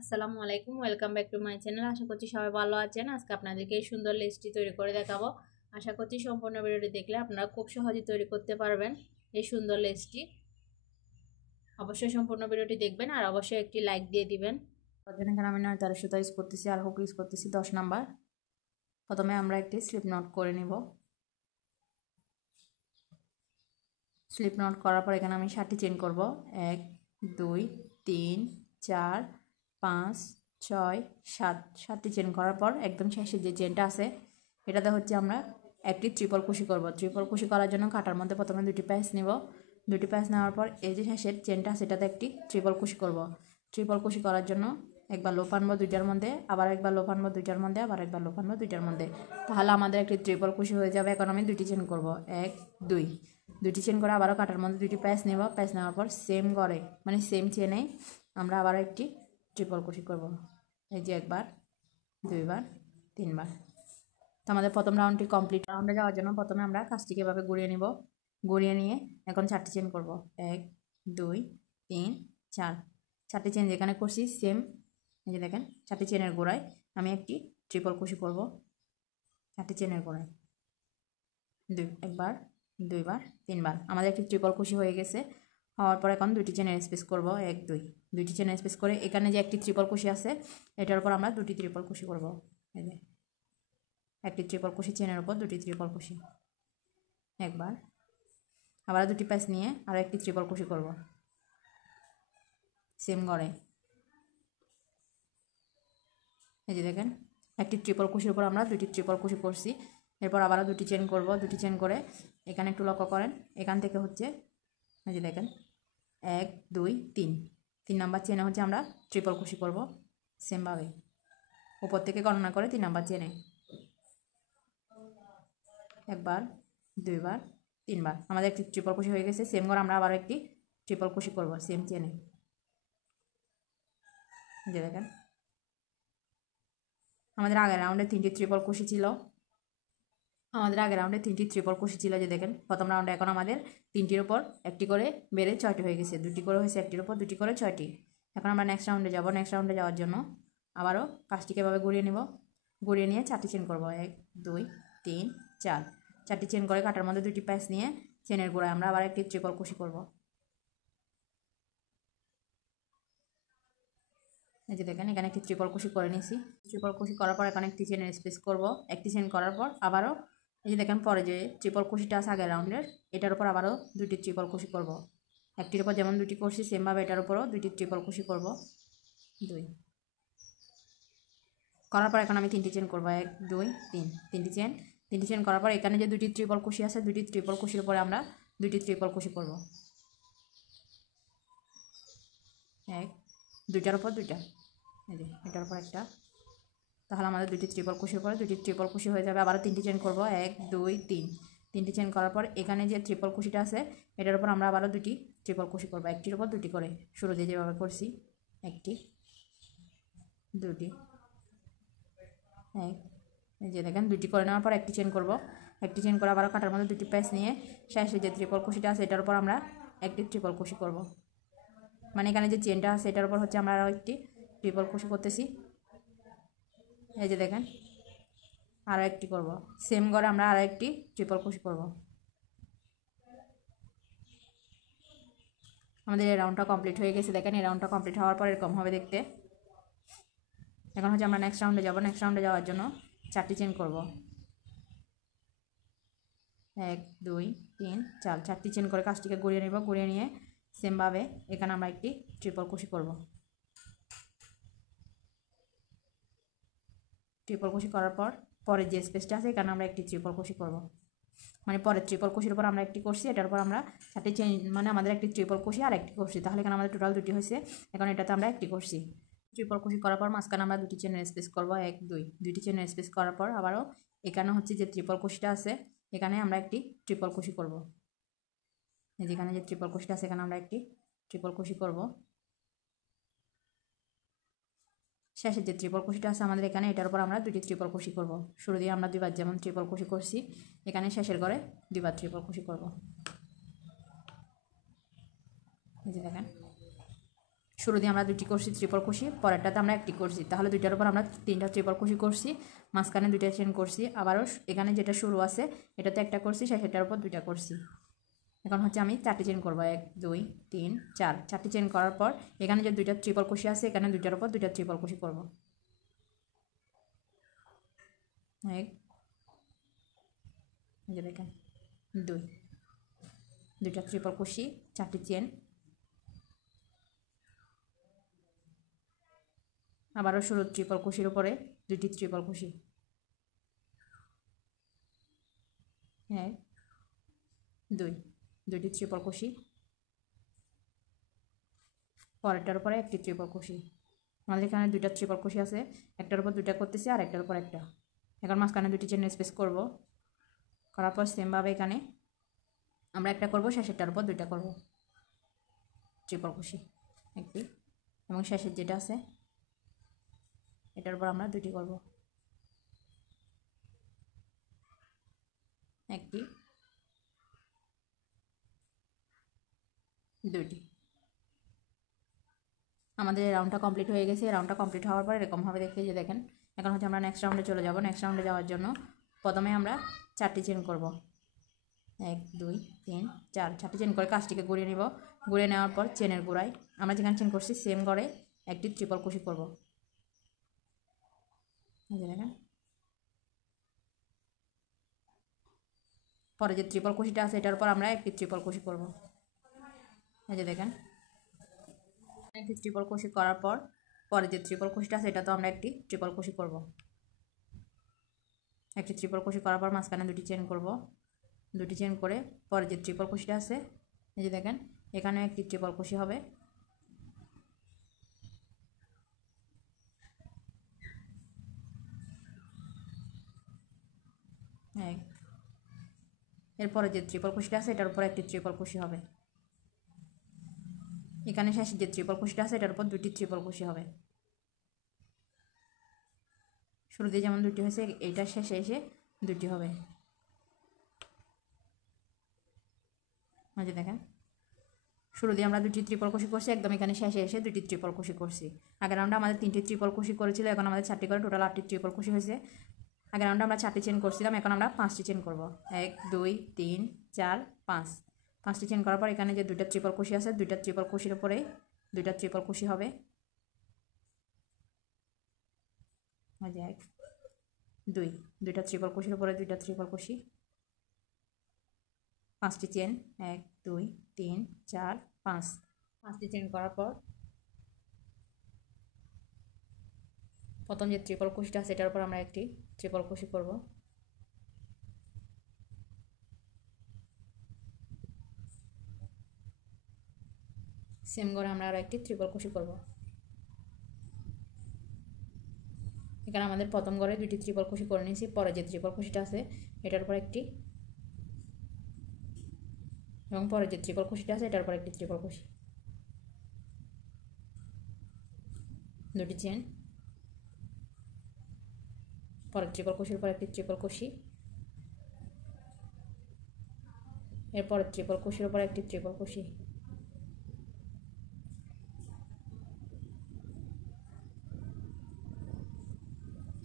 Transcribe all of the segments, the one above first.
আসসালামু আলাইকুম, welcome back to my channel. আশা করছি সবাই ভালো আছেন। আজকে আপনাদেরকে এই সুন্দর লেসটি তৈরি করে দেখাবো। আশা করছি সম্পূর্ণ ভিডিওটি দেখলে আপনারা খুব সহজে তৈরি করতে পারবেন এই সুন্দর লেসটি। অবশ্যই সম্পূর্ণ ভিডিওটি দেখবেন আর অবশ্যই একটি লাইক দিয়ে দিবেন। এখানে আমি 9 সুতা ইউজ করতেছি আর হুক ইউজ করতেছি 10 নাম্বার। প্রথমে আমরা একটি স্লিপ নট করে নিব। স্লিপ নট করার পর এখানে আমি 7টি চেইন করব। 1 2 3 4 5 6 7। 7টি চেইন করার পর একদম শেষে যে চেইনটা আছে এটাতে হচ্ছে আমরা একটি ট্রিপল কুশি করব। ট্রিপল কুশি করার জন্য কাটার মধ্যে প্রথমে দুটি প্যাচ নিব। দুটি প্যাচ নেওয়ার পর এই যে শেষের চেইনটা সেটাতে একটি ট্রিপল কুশি করব। ট্রিপল কুশি করার জন্য একবার লোপ আনবো দুইটার মধ্যে, আবার একবার লোপ আনবো দুইটার মধ্যে, আবার একবার লোপ আনবো দুইটার মধ্যে। তাহলে আমাদের একটি ট্রিপল কুশি হয়ে যাবে। এখন আমি দুটি চেইন করব। 1 2। দুটি চেন করে আবারও কাটার মধ্যে দুটি প্যাচ নেব। প্যাচ নেওয়ার পর সেম ঘরে মানে সেম চেনেই আমরা আবার একটি ট্রিপল কুশি করব। এই যে একবার, দুইবার, তিনবার। তো আমাদের প্রথম রাউন্ডটি কমপ্লিট। রাউন্ডে যাওয়ার জন্য প্রথমে আমরা কাজটিকে এভাবে ঘুরিয়ে নিব। ঘুরিয়ে নিয়ে এখন 4টি চেন করব। 1 2 3 4। 4টি চেন যেখানে করছি সেম এই যে দেখেন 4টি চেনের গোড়ায় আমি একটি ট্রিপল কুশি করব। 4টি চেনের গোড়ায় একবার, দুইবার, তিনবার। আমাদের একটি ট্রিপল কুশি হয়ে গেছে। হওয়ার পর এখন দুটি চেনের স্পেস করব। 1 2। দুইটি চেনের স্পেস করে এখানে যে একটি ট্রিপল কুশি আছে এটার উপর আমরা দুটি ট্রিপল কুশি করব। এই যে একটি ট্রিপল কুশি চেনের উপর দুটি ট্রিপল কুশি। একবার, আবার দুটি প্যাচ নিয়ে আরও একটি ট্রিপল কুশি করব সেম ঘরে। এই যে দেখেন একটি ট্রিপল কুশির উপর আমরা দুটি ট্রিপল কুশি করছি। এরপর আবারও দুটি চেন করব। দুটি চেন করে এখানে একটু লক্ষ্য করেন, এখান থেকে হচ্ছে এই যে দেখেন 1 2 3। 3 নাম্বার চেনে হচ্ছে আমরা ট্রিপল কুশি করব সেমভাবে উপর থেকে গণনা করে 3 নাম্বার চেনে একবার, দুইবার, তিনবার। আমাদের একটি ট্রিপল কুশি হয়ে গেছে। সেম করে আমরা আবার একটি ট্রিপল কুশি করব সেম চেনে। যে দেখেন আমাদের আগের রাউন্ডে 3টি ট্রিপল কুশি ছিল। যে দেখেন প্রথম রাউন্ডে এখন আমাদের 3টির উপর একটি করে বেড়ে 6টি হয়ে গেছে। দুটি করে হয়েছে একটির উপর দুটি করে 6টি। এখন আমরা নেক্সট রাউন্ডে যাব। নেক্সট রাউন্ডে যাওয়ার জন্য আবারও কাজটিকে এভাবে ঘুরিয়ে নেব। ঘুরিয়ে নিয়ে 4টি চেন করব। 1 2 3 4। 4টি চেন করে কাটার মধ্যে দুটি প্যাচ নিয়ে চেনের গোড়ায় আমরা আবার একটি ট্রিপল কুশি করব। এই যে দেখেন এখানে একটি ট্রিপল কুশি করে নিয়েছি। ট্রিপল কুশি করার পর এখানে একটি চেনের স্পেস করব। একটি চেন করার পর আবারও এই যে দেখেন পরে যে ট্রিপল কুশিটা আছে আগের রাউন্ডের এটার উপর আবারও দুটি ট্রিপল কুশি করব। একটির উপর যেমন দুটি করছি সেমভাবে এটার উপরও দুটি ট্রিপল কুশি করব। 2 করার পর এখন আমি 3টি চেন করব। 1 2 3। 3টি চেন করার পর এখানে যে দুটি ট্রিপল কুশি আছে দুটি ট্রিপল কুশির উপরে আমরা দুটি ট্রিপল কুশি করব। 1 দুইটার উপর দুইটা, এই যে এটার উপর একটা। তাহলে আমাদের দুটি ট্রিপল কুশির পরে দুটি ট্রিপল কুশি হয়ে যাবে। আবারও 3টি চেন করব। 1 2 3। 3টি চেন করার পর এখানে যে ট্রিপল কুশিটা আছে এটার উপর আমরা আবারও দুটি ট্রিপল কুশি করব। একটির উপর দুটি করে শুরু দিয়ে যেভাবে করছি একটি, দুটি, এক। এই যে দেখেন দুটি করে নেওয়ার পর একটি চেন করব। একটি চেন করে আবারও কাটার মধ্যে দুটি প্যাচ নিয়ে শেষে যে ট্রিপল কুশিটা আছে এটার উপর আমরা একটি ট্রিপল কুশি করব। মানে এখানে যে চেনটা আছে এটার উপর হচ্ছে আমরা আরও একটি ট্রিপল কুশি করতেছি। এই যে দেখেন আরও একটি করব সেম করে আমরা আরও একটি ট্রিপল কুশি করব। আমাদের এই রাউন্ডটা কমপ্লিট হয়ে গেছে। দেখেন এই রাউন্ডটা কমপ্লিট হওয়ার পর এরকম হবে দেখতে। এখন হচ্ছে আমরা নেক্সট রাউন্ডে যাব। নেক্সট রাউন্ডে যাওয়ার জন্য 4টি চেন করব। 1 2 3 4। 4টি চেন করে কাজটিকে ঘুরিয়ে নেব। ঘুরিয়ে নিয়ে সেমভাবে এখানে আমরা একটি ট্রিপল কুশি করব। ট্রিপল কুশি করার পর পরের যে স্পেসটা আছে এখানে আমরা একটি ট্রিপল কুশি করব। মানে পরের ট্রিপল কুশির উপর আমরা একটি করছি, এটার উপর আমরা 4টি চেন মানে আমাদের একটি ট্রিপল কুশি আর একটি করছি। তাহলে এখানে আমাদের টোটাল দুটি হয়েছে। এখন এটাতে আমরা একটি করছি। ট্রিপল কুশি করার পর মাঝখানে আমরা দুটি চেনের স্পেস করব। 1 2। দুটি চেনের স্পেস করার পর আবারও এখানে হচ্ছে যে ট্রিপল কুশিটা আছে এখানে আমরা একটি ট্রিপল কুশি করব। যেখানে যে ট্রিপল কুশিটা আছে এখানে আমরা একটি ট্রিপল কুশি করব। শেষের যে ট্রিপল কুশিটা আছে আমাদের এখানে এটার উপর আমরা দুটি ট্রিপল কুশি করব। শুরু দিয়ে আমরা দুইবার যেমন ট্রিপল কুশি করছি এখানে শেষের ঘরে দুইবার ট্রিপল কুশি করব। এই যে দেখেন শুরু দিয়ে আমরা দুটি করছি ট্রিপল কুশি, পরেরটাতে আমরা একটি করছি, তাহলে দুইটার উপর আমরা তিনটা ট্রিপল কুশি করছি, মাঝখানে দুইটা চেন করছি, আবারও এখানে যেটা শুরু আছে এটাতে একটা করছি, সেটার উপর দুইটা করছি। এখন হচ্ছে আমি 4টি চেন করবো, 1 2 3 4, 4টি চেন করার পর এখানে যে দুইটা ট্রিপল কুশি আছে এখানে দুইটার উপর দুইটা ট্রিপল কুশি করব। 1 দেখেন 2, দুইটা ট্রিপল কুশি, 4টি চেন, আবারও শুরু ট্রিপল কুশির উপরে দুইটি ট্রিপল কুশি, 1 2, দুইটি ট্রিপল কুশি, পরেরটার উপরে একটি ট্রিপল কুশি। আমাদের এখানে দুইটা ট্রিপল কুশি আছে, একটার উপর দুইটা করতেছি আর একটার উপর একটা। এখন মাঝখানে দুটি চেন স্পেস করব, করার পর সেমভাবে এখানে আমরা একটা করব, শেষেরটার উপর দুইটা করব ট্রিপল কুশি একটি, এবং শেষের যেটা আছে এটার উপর আমরা দুটি করব, একটি দুটি। আমাদের রাউন্ডটা কমপ্লিট হয়ে গেছে। রাউন্ডটা কমপ্লিট হওয়ার পর এরকমভাবে দেখতে যে দেখেন, এখন হচ্ছে আমরা নেক্সট রাউন্ডে চলে যাব। নেক্সট রাউন্ডে যাওয়ার জন্য প্রথমে আমরা 4টি চেন করব, 1 2 3 4, 4টি চেন করে কাজটিকে ঘুরিয়ে নিব। ঘুরিয়ে নেওয়ার পর চেনের গোড়ায় আমরা যেখানে চেন করছি সেম ঘরে একটি ট্রিপল কুশি করব। দেখেন, পরে যে ট্রিপল কুশিটা আছে এটার উপর আমরা একটি ট্রিপল কুশি করব। এই যে দেখেন, একটি ট্রিপল কুশি করার পর পরে যে ট্রিপল কুশিটা আছে এটা তো আমরা একটি ট্রিপল কুশি করব। একটি ট্রিপল কুশি করার পর মাঝখানে দুটি চেন করব, দুটি চেন করে পরে যে ট্রিপল কুশিটা আছে এই যে দেখেন এখানে একটি ট্রিপল কুশি হবে। এরপরে যে ট্রিপল কুশিটা আছে এটার উপর একটি ট্রিপল কুশি হবে। এখানে শেষে যে ট্রিপল কুশিটা আছে এটার উপর দুটি ট্রিপল কুশি হবে। শুরুতে যেমন দুটি হয়েছে এইটার শেষে এসে দুটি হবে। মাঝে দেখেন, শুরু দিয়ে আমরা দুটি ট্রিপল কুশি করছি, একদম এখানে শেষে এসে দুটি ট্রিপল কুশি করছি। আগের রাউন্ডে আমাদের 3টি ট্রিপল কুশি করেছিল, এখন আমাদের 4টি করে টোটাল 8টি ট্রিপল কুশি হয়েছে। আগের রাউন্ডে আমরা 4টি চেন করছিলাম, এখন আমরা 5টি চেন করব, 1 2 3 4 5। 5টি চেন করার পর এখানে যে দুইটা ট্রিপল কুশি আছে দুইটা ট্রিপল কুশির উপরে দুইটা ট্রিপল কুশি হবে। 1 2, দুইটা ট্রিপল কুশির উপরে দুইটা ট্রিপল কুশি, 5টি চেন, 1 2 3 4 5। 5টি চেন করার পর প্রথম যে ট্রিপল কুশিটা আছে এটার উপর আমরা একটি ট্রিপল কুশি করব। সেম করে আমরা আরও একটি ট্রিপল কুশি করব। এখানে আমাদের প্রথম ঘরে দুটি ট্রিপল কুশি করে নিয়েছি, পরে যে ট্রিপল কুশিটা আছে এটার উপর একটি, এবং পরে যে ট্রিপল কুশিটা আছে এটার উপর একটি ট্রিপল কুশি, দুটি চেন, পরে ট্রিপল কুশির উপর একটি ট্রিপল কুশি, এরপরে ট্রিপল কুশির উপর একটি ট্রিপল কুশি,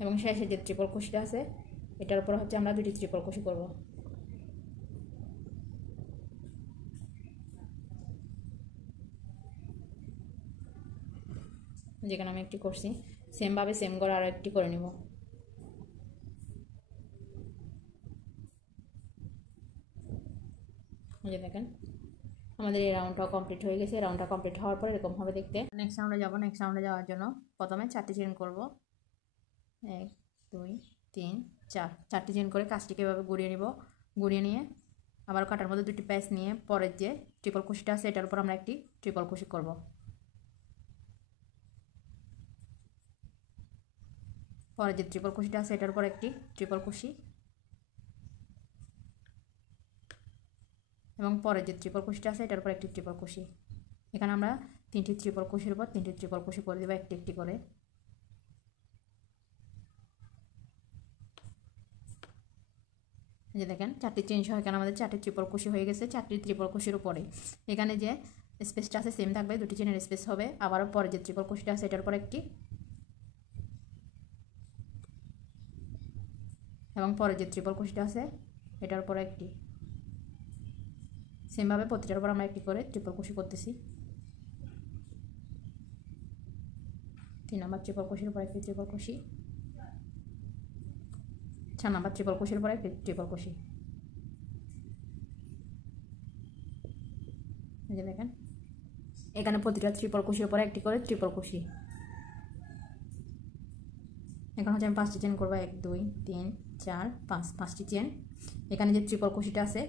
এবং শেষে যে ট্রিপল কুশিটা আছে এটার উপর হচ্ছে আমরা দুটি ট্রিপল কুশি করব। যেখানে আমি একটি করছি সেমভাবে সেম করে আরও একটি করে নিব। যে দেখেন আমাদের এই রাউন্ডটাও কমপ্লিট হয়ে গেছে। রাউন্ডটা কমপ্লিট হওয়ার পর এরকম হবে দেখতে। নেক্সট রাউন্ডে যাব। নেক্সট রাউন্ডে যাওয়ার জন্য প্রথমে 4টি চেন করব, 1 2 3 4, 4টি চেন করে কাজটিকে এভাবে ঘুরিয়ে নিব। ঘুরিয়ে নিয়ে আবার কাটার মধ্যে দুটি প্যাচ নিয়ে পরের যে ট্রিপল কুশিটা আছে এটার উপর আমরা একটি ট্রিপল কুশি করব। পরে যে ট্রিপল কুশিটা আছে এটার উপর একটি ট্রিপল কুশি, এবং পরে যে ট্রিপল কুশিটা আছে এটার উপর একটি ট্রিপল কুশি। এখানে আমরা 3টি ট্রিপল কুশির উপর 3টি ট্রিপল কুশি করে দেবো একটি একটি করে। যে দেখেন 4টি চেন সহ এখানে আমাদের 4টি ট্রিপল কুশি হয়ে গেছে। 4টি ট্রিপল কুশির উপরে এখানে যে স্পেসটা আছে সেম থাকবে, দুটি চেনের স্পেস হবে। আবারও পরে যে ট্রিপল ক্রোশেটা আছে এটার উপর একটি, এবং পরে যে ট্রিপল ক্রোশেটা আছে এটার উপর একটি। সেমভাবে প্রতিটার উপর আমরা একটি করে ট্রিপল ক্রোশে করতেছি। 3 নাম্বার ট্রিপল ক্রোশের উপর একটি ট্রিপল ক্রোশে, 4 নাম্বার ট্রিপল ক্রোশের উপর একটি ট্রিপল ক্রোশে। এই যে দেখেন এখানে প্রতিটা ট্রিপল ক্রোশের উপর একটি করে ট্রিপল ক্রোশে। এখন হচ্ছে আমি 5টি চেন করবো, 1 2 3 4 5, 5টি চেন। এখানে যে ট্রিপল ক্রোশেটা আছে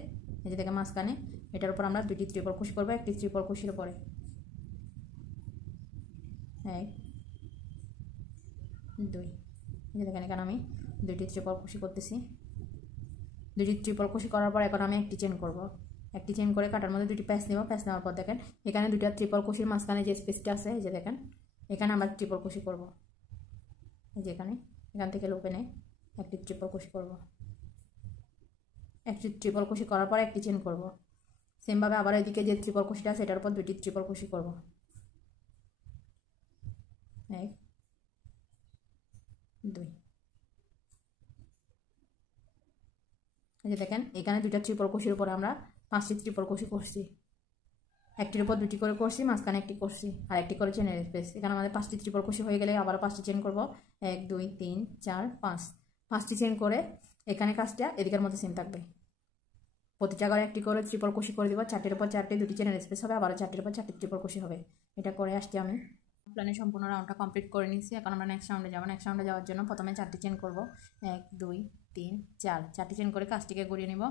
এই যে দেখেন মাঝখানে, এটার উপর আমরা দুটি ট্রিপল ক্রোশে করবো, একটি ট্রিপল ক্রোশের উপরে। 1 2, এই যে দেখেন এখানে আমি দুটি ট্রিপল ক্রোশে করতেছি। দুটি ট্রিপল ক্রোশে করার পর এখন আমি একটি চেন করব। একটি চেন করে কাটার মধ্যে দুটি প্যাচ নেব। প্যাচ নেওয়ার পর দেখেন এখানে দুটা ট্রিপল ক্রোশের মাঝখানে যে স্পেসটা আছে এই যে দেখেন এখানে আমরা ট্রিপল ক্রোশে করব। এই যে এখান থেকে লুপেনে একটি ট্রিপল ক্রোশে করব। একটি ট্রিপল ক্রোশে করার পর একটি চেন করব। সেমভাবে আবার এদিকে যে ট্রিপল ক্রোশেটা আছে এটার উপর দুটি ট্রিপল ক্রোশে করব। 1 2, এই যে দেখেন এখানে দুইটা ট্রিপল ক্রোশের উপর আমরা 5টি ট্রিপল ক্রোশে করছি। একটির উপর দুটি করে করছি, মাঝখানে একটি করছি, আর একটি করে চেনের স্পেস। এখানে আমাদের 5টি ট্রিপল ক্রোশে হয়ে গেলে আবার 5টি চেন করব। 1 2 3 4 5, 5টি চেন করে এখানে কাজটা এদিকের মধ্যে সেম থাকবে। প্রতিটা ঘরে একটি করে ট্রিপল ক্রোশে করে দিব। 4টির উপর 4টি, দুটি চেনের স্পেস হবে, আবার 4টির উপর 4টি ট্রিপল ক্রোশে হবে। এটা করে আসছি আমি। প্ল্যানে সম্পূর্ণ রাউন্ডটা কমপ্লিট করে নিচ্ছি। এখন আমরা নেক্সট রাউন্ডে যাবো। নেক্সট রাউন্ডে যাওয়ার জন্য প্রথমে 4টি চেন করব। 1 2 3 4, 4টি চেন করে কাজটিকে গড়িয়ে নিব।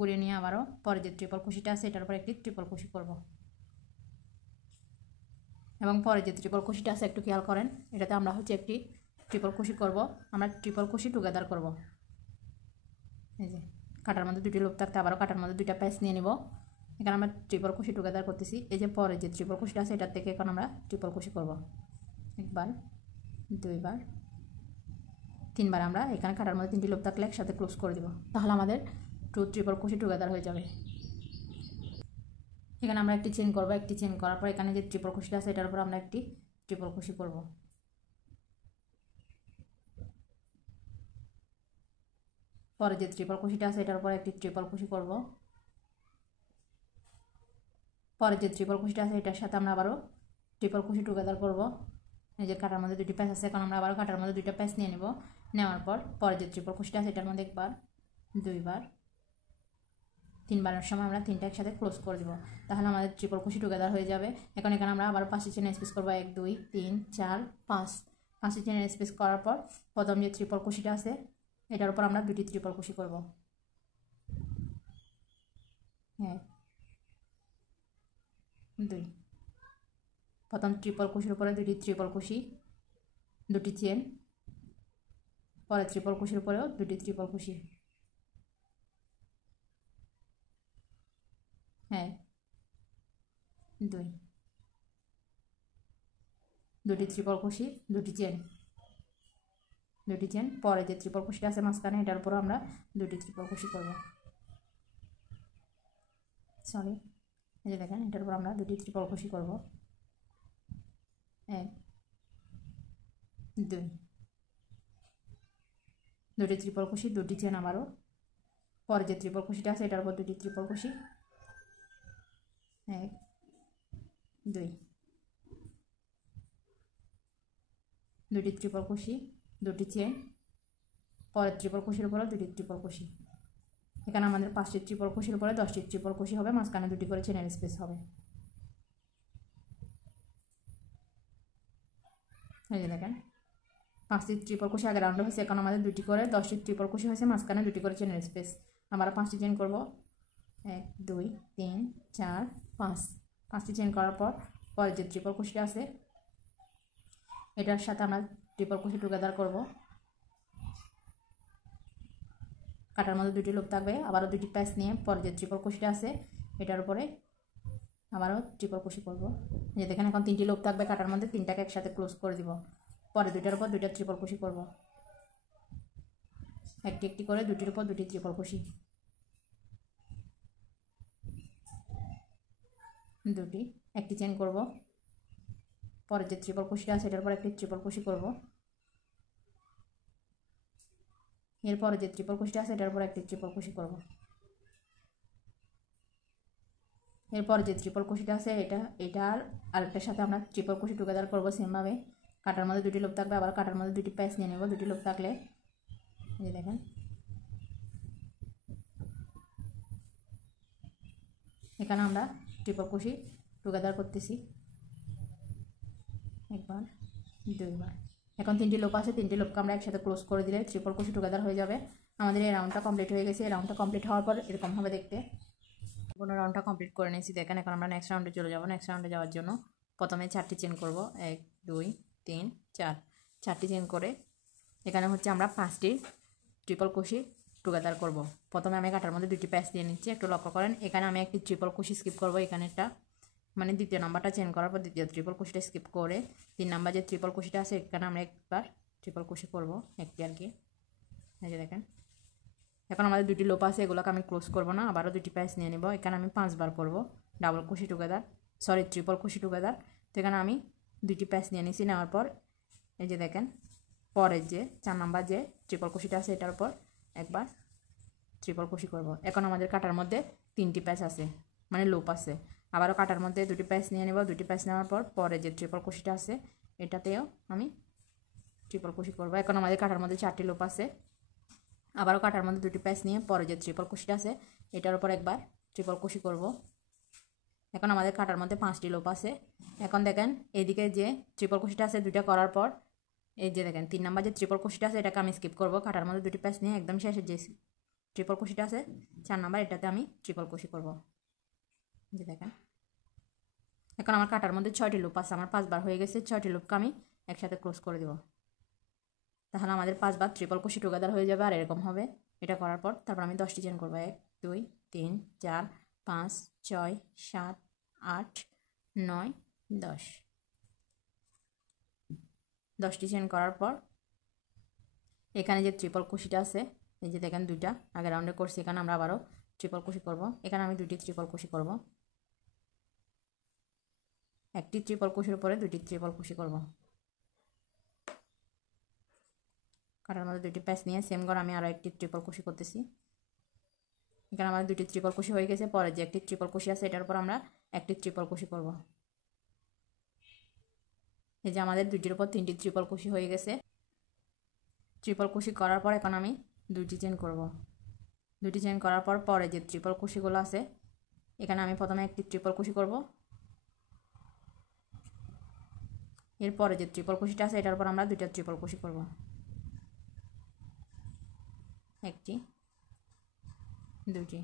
গড়িয়ে নিয়ে আবারও পরে যে ট্রিপল ক্রোশেটা আছে এটার উপর একটি ট্রিপল ক্রোশে করব। এবং পরে যে ট্রিপল ক্রোশেটা আছে একটু খেয়াল করেন, এটাতে আমরা হচ্ছে একটি ট্রিপল ক্রোশে করব। আমরা ট্রিপল ক্রোশে টুগেদার করব। এই যে কাটার মধ্যে দুটি লুপ থাকতে আবারও কাটার মধ্যে দুইটা প্যাচ নিয়ে নিব। এখানে আমরা ট্রিপল ক্রোশে টুগেদার করতেছি। এই যে পরে যে ট্রিপল ক্রোশেটা আছে এটার থেকে এখন আমরা ট্রিপল ক্রোশে করব। একবার, দুইবার, 3বার। আমরা এখানে কাটার মধ্যে 3টি লুপ থাকলে একসাথে ক্লোজ করে দিব, তাহলে আমাদের ট্রিপল ক্রোশে টুগেদার হয়ে যাবে। এখানে আমরা একটি চেন করব। একটি চেন করার পর এখানে যে ট্রিপল ক্রোশেটা আছে এটার উপর আমরা একটি ট্রিপল ক্রোশে করব। পরে যে ট্রিপল ক্রোশেটা আছে এটার উপর একটি ট্রিপল ক্রোশে করব। পরে যে ট্রিপল ক্রোশেটা আছে এটার সাথে আমরা আবারও ট্রিপল ক্রোশে টুগেদার করব। এই যে কাটার মধ্যে দুটি প্যাচ আছে, এখন আমরা আবারও কাটার মধ্যে দুইটা প্যাচ নিয়ে নেব। নেওয়ার পর পরে যে ট্রিপল ক্রোশেটা আছে এটার মধ্যে একবার, দুইবার, 3বারের সময় আমরা 3টা একসাথে ক্লোজ করে দেবো, তাহলে আমাদের ট্রিপল ক্রোশে টুগেদার হয়ে যাবে। এখন এখানে আমরা আবার 5টি চেনের স্পেস করবো। 1 2 3 4 5, 5টি চেনের স্পেস করার পর প্রথম যে ট্রিপল ক্রোশেটা আছে এটার উপর আমরা দুটি ট্রিপল ক্রোশে করব। হ্যাঁ, 2, প্রথম ট্রিপল ক্রোশের উপরে দুটি ট্রিপল ক্রোশে, দুটি চেন, পরে ট্রিপল ক্রোশের উপরেও দুটি ট্রিপল ক্রোশে। হ্যাঁ, 2, দুটি ট্রিপল ক্রোশে, দুটি চেন, দুটি চেন, পরে যে ট্রিপল ক্রোশেটা আছে মাঝখানে এটার উপর আমরা দুটি ট্রিপল ক্রোশে করব। সরি, এই যে দেখেন এটার উপর আমরা দুটি ট্রিপল ক্রোশে করব। 1 2, দুটি ট্রিপল ক্রোশে, দুটি চেন, আবারও পরে যে ট্রিপল ক্রোশেটা আছে এটার উপর দুটি ট্রিপল ক্রোশে। 1 2, দুটি ট্রিপল ক্রোশে, দুটি চেন, পরের ট্রিপল ক্রোশের উপরে দুটি ট্রিপল ক্রোশে। এখানে আমাদের 5টি ট্রিপল ক্রোশের উপরে 10টি ট্রিপল ক্রোশে হবে, মাঝখানে দুটি করে চেনের স্পেস হবে। এই যে দেখেন 5টি ট্রিপল ক্রোশে আগের রাউন্ডে হয়েছে, এখন আমাদের দুটি করে 10টি ট্রিপল ক্রোশে হয়েছে, মাঝখানে দুটি করে চেনের স্পেস। আবার 5টি চেন করব। 1 2 3 4 5, 5টি চেন করার পর পরে যে ট্রিপল ক্রোশেটা আছে এটার সাথে আমরা ট্রিপল ক্রোশে টুগেদার করব। কাটার মধ্যে দুটি লুপ থাকবে, আবারও দুটি প্যাচ নিয়ে পরে যে ট্রিপল ক্রোশেটা আছে এটার উপরে আবারও ট্রিপল ক্রোশে করব। যে দেখেন এখন 3টি লুপ থাকবে কাটার মধ্যে, 3টাকে একসাথে ক্লোজ করে দিব। পরে দুইটার উপর দুইটা ট্রিপল ক্রোশে করব। একটি একটি করে দুটির উপর দুটি ট্রিপল ক্রোশে। দুটি, একটি চেন করব, পরে যে ট্রিপল কুশিটা আছে এটার পর একটি ট্রিপল কুশি করব, এরপরে যে ট্রিপল কুশিটা আছে এটার পর একটি ট্রিপল কুশি করব, এরপর যে ট্রিপল কুশিটা আছে এটার আরেকটার সাথে আমরা ট্রিপল কুশি টুগেদার করব সেমভাবে। কাটার মধ্যে দুটি লুপ থাকবে, আবার কাটার মধ্যে দুটি প্যাচ নিয়ে নেব। দুটি লুপ থাকলে এই দেখেন এখানে আমরা ট্রিপল কুশি টুগেদার করতেছি একবার, দুইবার। এখন তিনটি লুপ আছে, তিনটি লুপকে আমরা একসাথে ক্লোজ করে দিলে ট্রিপল কুশি টুগেদার হয়ে যাবে। আমাদের এই রাউন্ডটা কমপ্লিট হয়ে গেছে। এই রাউন্ডটা কমপ্লিট হওয়ার পর এরকম হবে দেখতে। কোনো রাউন্ডটা কমপ্লিট করে নিয়েছি দেখেন। এখন আমরা নেক্সট রাউন্ডে চলে যাব। নেক্সট রাউন্ডে যাওয়ার জন্য প্রথমে 4টি চেন করব, 1 2 3 4, 4টি চেন করে এখানে হচ্ছে আমরা 5টি ট্রিপল কুশি টুগেদার করব। প্রথমে আমি কাটার মধ্যে দুটি প্যাচ দিয়ে নিচ্ছি, একটু লক্ষ্য করেন। এখানে আমি একটি ট্রিপল কুশি স্কিপ করব, এখানেটা মানে দ্বিতীয় নাম্বারটা চেন করার পর দ্বিতীয় ট্রিপল কুশিটা স্কিপ করে 3 নাম্বার যে ট্রিপল কুশিটা আছে এখানে আমরা একবার ট্রিপল কুশি করব, একটি আর কি। এই যে দেখেন এখন আমাদের দুটি লোপ আছে, এগুলোকে আমি ক্লোজ করব না, আবারও দুটি প্যাচ নিয়ে নেব। এখানে আমি 5বার করব ডাবল কুশি টুগেদার, সরি ট্রিপল কুশি টুগেদার। তো এখানে আমি দুটি প্যাচ নিয়ে নিয়েছি। নেওয়ার পর এই যে দেখেন পরের যে 4 নাম্বার যে ট্রিপল কুশিটা আছে এটার উপর একবার ট্রিপল কুশি করব। এখন আমাদের কাটার মধ্যে 3টি প্যাচ আছে মানে লুপ আছে, আবারও কাটার মধ্যে দুটি প্যাচ নিয়ে নেব। দুটি প্যাচ নেওয়ার পর পরে যে ট্রিপল কুশিটা আছে এটাতেও আমি ট্রিপল কুশি করব। এখন আমাদের কাটার মধ্যে 4টি লুপ আছে, আবারও কাটার মধ্যে দুটি প্যাচ নিয়ে পরে যে ট্রিপল কুশিটা আছে এটার উপর একবার ট্রিপল কুশি করব। এখন আমাদের কাটার মধ্যে 5টি লুপ আছে। এখন দেখেন এদিকে যে ট্রিপল কুশিটা আছে দুইটা করার পর এই যে দেখেন 3 নাম্বার যে ট্রিপল কুশিটা আছে এটাকে আমি স্কিপ করব। কাটার মধ্যে দুটি প্যাচ নিয়ে একদম শেষে যে ট্রিপল কুশিটা আছে 4 নাম্বার এটাতে আমি ট্রিপল কুশি করব। যে দেখেন এখন আমার কাটার মধ্যে 6টি লুপ আছে, আমার 5বার হয়ে গেছে। 6টি লুপকে আমি একসাথে ক্লোজ করে দেব, তাহলে আমাদের 5বার ট্রিপল কুশি টুগেদার হয়ে যাবে। আর এরকম হবে। এটা করার পর তারপর আমি 10টি চেন করব, 1 2 3 4 5 6 7 8 9 10। 10টি চেন করার পর এখানে যে ট্রিপল কুশিটা আছে এই যে দেখেন দুইটা আগে রাউন্ডে করছি, এখানে আমরা আবারও ট্রিপল কুশি করব। এখানে আমি দুটি ট্রিপল কুশি করব, একটি ট্রিপল কুশির উপরে দুটি ট্রিপল কুশি করব। কাটার মধ্যে দুটি প্যাচ নিয়ে সেম করে আমি আরও একটি ট্রিপল কুশি করতেছি। এখানে আমাদের দুটি ট্রিপল কুশি হয়ে গেছে। পরে যে একটি ট্রিপল কুশি আছে এটার উপর আমরা একটি ট্রিপল কুশি করব। এই যে আমাদের দুটির উপর 3টি ট্রিপল কুশি হয়ে গেছে। ট্রিপল কুশি করার পর এখন আমি দুটি চেন করব। দুটি চেন করার পর পরে যে ট্রিপল কুশিগুলো আছে এখানে আমি প্রথমে একটি ট্রিপল কুশি করব, এরপরে যে ট্রিপল কুশিটা আছে এটার উপর আমরা দুইটা ট্রিপল কুশি করব, একটি দুইটি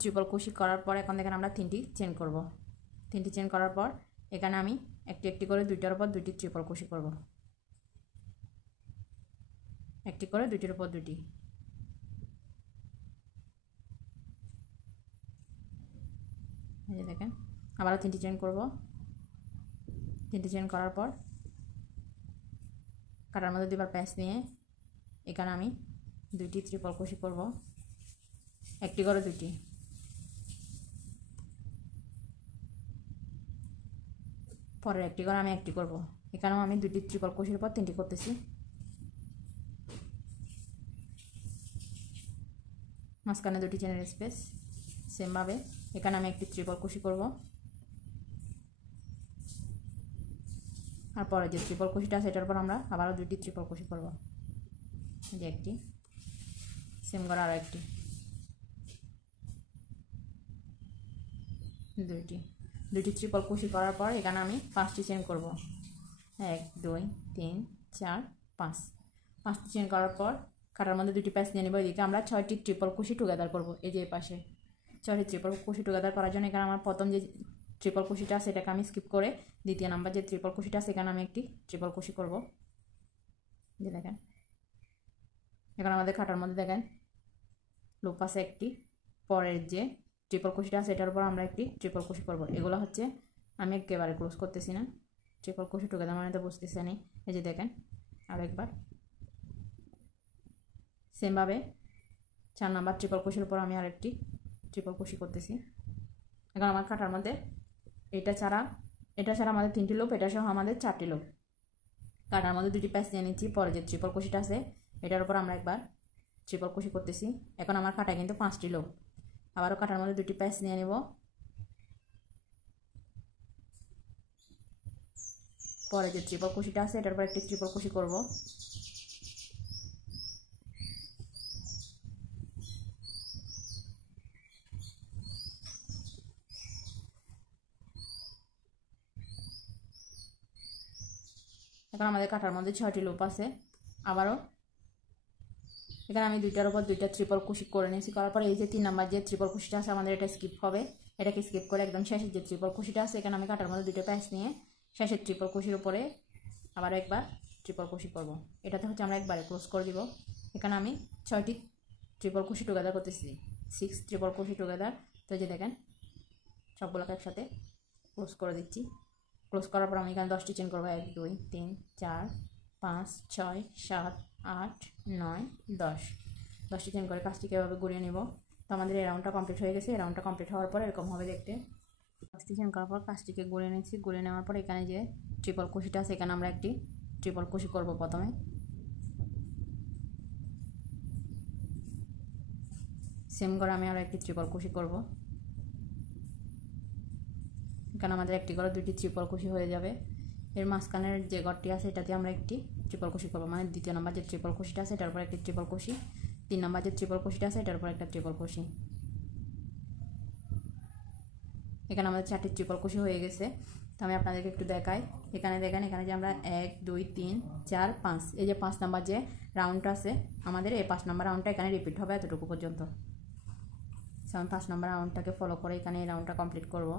ট্রিপল কুশি করার পর এখন দেখেন আমরা 3টি চেন করব। 3টি চেন করার পর এখানে আমি একটি একটি করে দুইটার উপর দুইটি ট্রিপল কুশি করব, একটি করে দুইটির উপর দুটি। এই যে দেখেন আবারও 3টি চেন করব। 3টি চেন করার পর কাটার মধ্যে দুবার প্যাচ নিয়ে এখানে আমি দুইটি ট্রিপল কুশি করব, একটি করে দুটি। পরের একটি করে আমি একটি করব। এখানেও আমি দুটি ট্রিপল কুশির পর 3টি করতেছি। মাঝখানে দুটি চেনের স্পেস সেমভাবে এখানে আমি একটি ট্রিপল কুশি করব, আর পরে যে ট্রিপল কুশিটা আছে এটার পর আমরা আবারও দুটি ট্রিপল কুশি করব। যে একটি সেম করে আরও একটি, দুটি ট্রিপল কুশি করার পর এখানে আমি 5টি চেন করব, 1 2 3 4 5। 5টি চেন করার পর কাটার মধ্যে দুটি প্যাচ নিয়ে নেব। এদিকে আমরা 6টি ট্রিপল কুশি টুগেদার করব। এই যে পাশে 6টি ট্রিপল কুশি টুগেদার করার জন্য এখানে আমার প্রথম যে ট্রিপল কুশিটা আছে এটাকে আমি স্কিপ করে দ্বিতীয় নাম্বার যে ট্রিপল কুশিটা আছে এখানে আমি একটি ট্রিপল কুশি করব। যে দেখেন এখন আমাদের কাটার মধ্যে দেখেন লুপ আছে একটি, পরের যে ট্রিপল কুশিটা আছে এটার উপর আমরা একটি ট্রিপল কুশি করব। এগুলো হচ্ছে আমি একেবারে ক্লোজ করতেছি না, ট্রিপল কুশি টুগেদার মানে তো বুঝতেছি না। এই যে দেখেন আরেকবার সেমভাবে 4 নাম্বার ট্রিপল কুশির উপর আমি আরেকটি ট্রিপল কুশি করতেছি। এখন আমার কাটার মধ্যে এটা ছাড়া আমাদের 3টি লুপ, এটা সহ আমাদের 4টি লুপ। কাটার মধ্যে 2টি প্যাচ নিয়ে নিচ্ছি। পরে যে ট্রিপল কুশিটা আছে এটার উপর আমরা একবার ট্রিপল কুশি করতেছি। এখন আমার কাটা কিন্তু 5টি লুপ। আবারও কাটার মধ্যে 2টি প্যাচ নিয়ে নেব। পরে যে ট্রিপল কুশিটা আছে এটার উপর একটি ট্রিপল কুশি করব। এখন আমাদের কাটার মধ্যে 6টি লুপ আছে। আবারও এখানে আমি 2টার উপর 2টা ট্রিপল কুশি করে নিয়েছি। করার পরে এই যে 3 নাম্বার যে ট্রিপল কুশিটা আছে আমাদের এটা স্কিপ হবে। এটাকে স্কিপ করে একদম শেষের যে ট্রিপল কুশিটা আছে এখানে আমি কাটার মধ্যে 2টা প্যাচ নিয়ে শেষের ট্রিপল কুশির উপরে আবারও একবার ট্রিপল কুশি করব। এটাতে হচ্ছে আমরা একবারে ক্লোজ করে দিব। এখানে আমি 6টি ট্রিপল কুশি টুগেদার করতেছি, 6 ট্রিপল কুশি টুগেদার। তো যে দেখেন সবগুলোকে একসাথে ক্লোজ করে দিচ্ছি। ক্লোজ করার পর আমি এখানে 10টি চেন করবো। 1 2 3 4 5 6 7 8 9 10। 10টি চেন করে কাজটিকে এভাবে ঘুরিয়ে নেব। তো আমাদের এই রাউন্ডটা কমপ্লিট হয়ে গেছে। এই রাউন্ডটা কমপ্লিট হওয়ার পর এরকম হবে দেখতে। 10টি চেন করার পর কাজটিকে ঘুরিয়ে নিচ্ছি। ঘুরিয়ে নেওয়ার পর এখানে যে ট্রিপল কুশিটা আছে এখানে আমরা একটি ট্রিপল কুশি করব। প্রথমে সেম করে আমি আরও একটি ট্রিপল কুশি করব। এখানে আমাদের একটি করে 2টি ট্রিপল কুশি হয়ে যাবে। এর মাঝখানের যে ঘরটি আছে এটাতে আমরা একটি ট্রিপল কুশি করব, মানে 2য় নাম্বার যে ট্রিপল কুশিটা আছে এটার উপর একটি ট্রিপল কুশি, 3 নাম্বার যে ট্রিপল কুশিটা আছে এটার উপর একটা ট্রিপল কুশি। এখানে আমাদের 4টি ট্রিপল কুশি হয়ে গেছে। তো আমি আপনাদেরকে একটু দেখাই। এখানে দেখেন, এখানে যে আমরা 1 2 3 4 5 এই যে 5 নাম্বার যে রাউন্ডটা আছে আমাদের এই 5 নাম্বার রাউন্ডটা এখানে রিপিট হবে এতটুকু পর্যন্ত। আমি 5 নাম্বার রাউন্ডটাকে ফলো করে এখানে এই রাউন্ডটা কমপ্লিট করব।